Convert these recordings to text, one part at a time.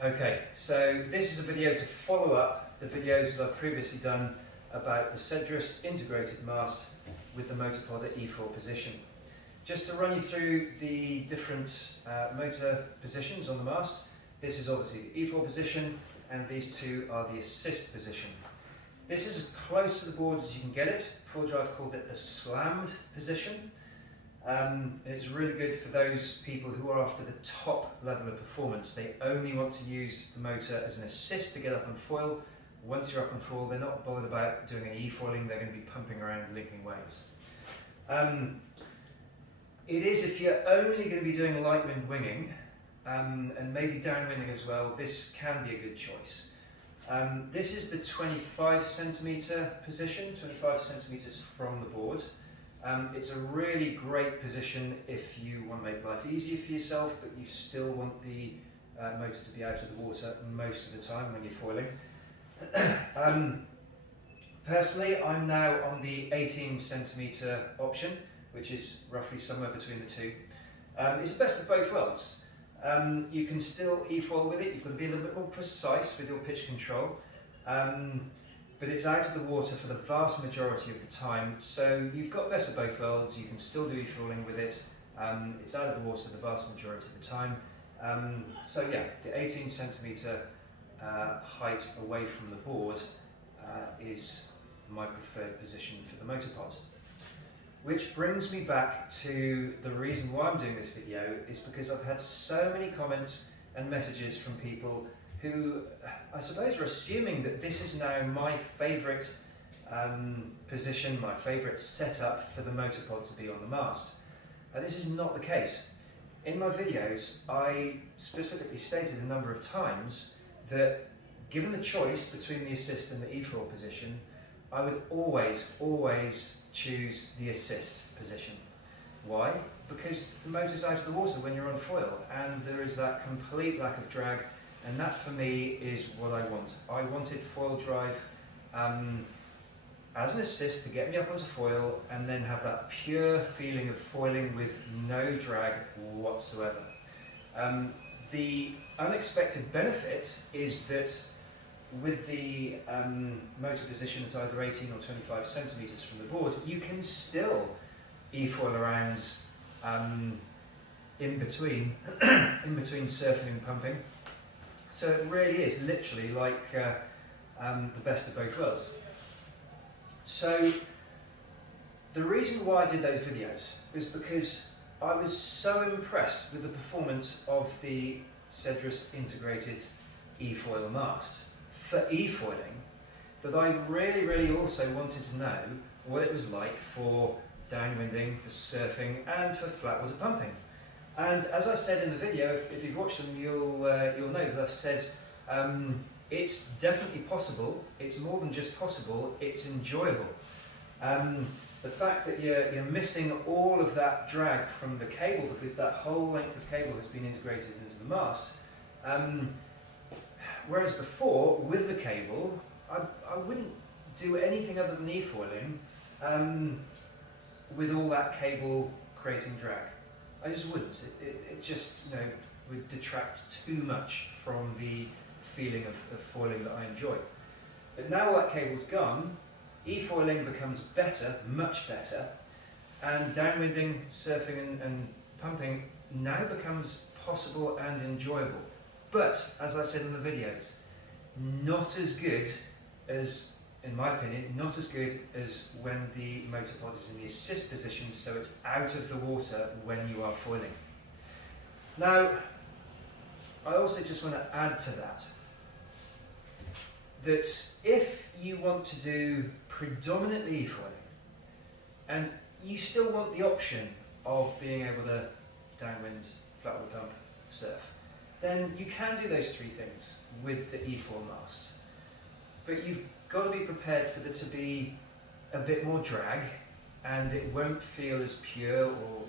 Okay, so this is a video to follow up the videos that I've previously done about the Cedrus integrated mast with the motor pod at efoil position. Just to run you through the different motor positions on the mast, this is obviously the efoil position and these two are the assist position. This is as close to the board as you can get it. FoilDrive called it the slammed position. It's really good for those people who are after the top level of performance. They only want to use the motor as an assist to get up on foil. Once you're up on foil, they're not bothered about doing any e-foiling, they're going to be pumping around linking waves. It is, if you're only going to be doing light wind winging, and maybe downwinding as well, this can be a good choice. This is the 25 centimetre position, 25 centimetres from the board. It's a really great position if you want to make life easier for yourself, but you still want the motor to be out of the water most of the time when you're foiling. Personally, I'm now on the 18 centimetre option, which is roughly somewhere between the two. It's the best of both worlds. You can still e-foil with it, you've got to be a little bit more precise with your pitch control. But it's out of the water for the vast majority of the time, so you've got best of both worlds. You can still do e-foiling with it. It's out of the water the vast majority of the time. So yeah, the 18 centimetre height away from the board is my preferred position for the motor pod. Which brings me back to the reason why I'm doing this video is because I've had so many comments and messages from people who I suppose are assuming that this is now my favourite position, my favourite setup for the motor pod to be on the mast. This is not the case. In my videos I specifically stated a number of times that given the choice between the assist and the e-foil position, I would always choose the assist position. Why? Because the motor's out of the water when you're on foil and there is that complete lack of drag. And that for me is what I want. I wanted FoilDrive as an assist to get me up onto foil and then have that pure feeling of foiling with no drag whatsoever. The unexpected benefit is that with the motor position at either 18 or 25 centimetres from the board, you can still e-foil around in between surfing and pumping. So it really is literally like the best of both worlds. So the reason why I did those videos was because I was so impressed with the performance of the Cedrus integrated e-foil mast for e-foiling that I really also wanted to know what it was like for downwinding, for surfing and for flat water pumping. And as I said in the video, if you've watched them, you'll know that I've said it's definitely possible. It's more than just possible. It's enjoyable. The fact that you're missing all of that drag from the cable because that whole length of cable has been integrated into the mast. Whereas before, with the cable, I wouldn't do anything other than e-foiling with all that cable creating drag. I just wouldn't. It just, would detract too much from the feeling of foiling that I enjoy. But now that cable's gone, e-foiling becomes better, much better, and downwinding, surfing and pumping now becomes possible and enjoyable. But, as I said in the videos, not as good as, in my opinion, not as good as when the motor pod is in the assist position, so it's out of the water when you are foiling. Now, I also just want to add to that if you want to do predominantly e-foiling, and you still want the option of being able to downwind, flatwood pump, surf, then you can do those three things with the e-foil mast. But you've got to be prepared for there to be a bit more drag, and it won't feel as pure, or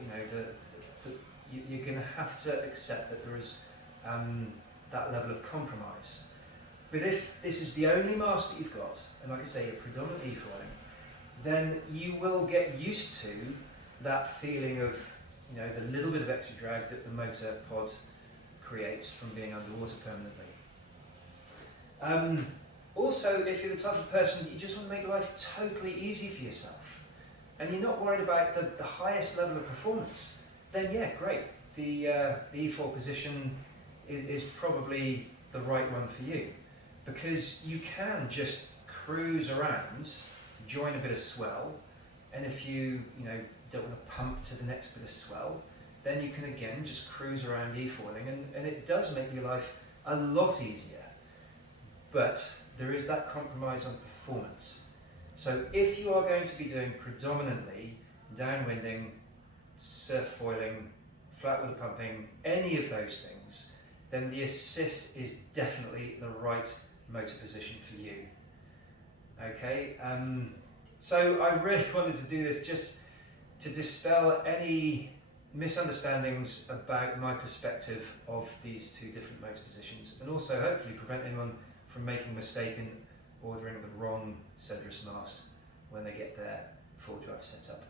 you're going to have to accept that there is that level of compromise. But if this is the only mast that you've got, and like I say, you're predominantly e-foiling, then you will get used to that feeling of the little bit of extra drag that the motor pod creates from being underwater permanently. Also, if you're the type of person that you just want to make life totally easy for yourself, and you're not worried about the highest level of performance, then yeah, great. The efoil position is probably the right one for you, because you can just cruise around, join a bit of swell, and if you don't want to pump to the next bit of swell, then you can again just cruise around efoiling, and it does make your life a lot easier. But there is that compromise on performance. So if you are going to be doing predominantly downwinding, surf foiling, flat water pumping, any of those things, then the assist is definitely the right motor position for you. Okay, so I really wanted to do this just to dispel any misunderstandings about my perspective of these two different motor positions, and also hopefully prevent anyone from making a mistake in ordering the wrong Cedrus mast when they get their FoilDrive set up.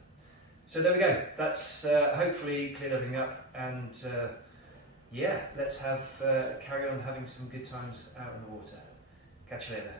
So there we go, that's hopefully cleared everything up, and yeah, let's carry on having some good times out on the water. Catch you later.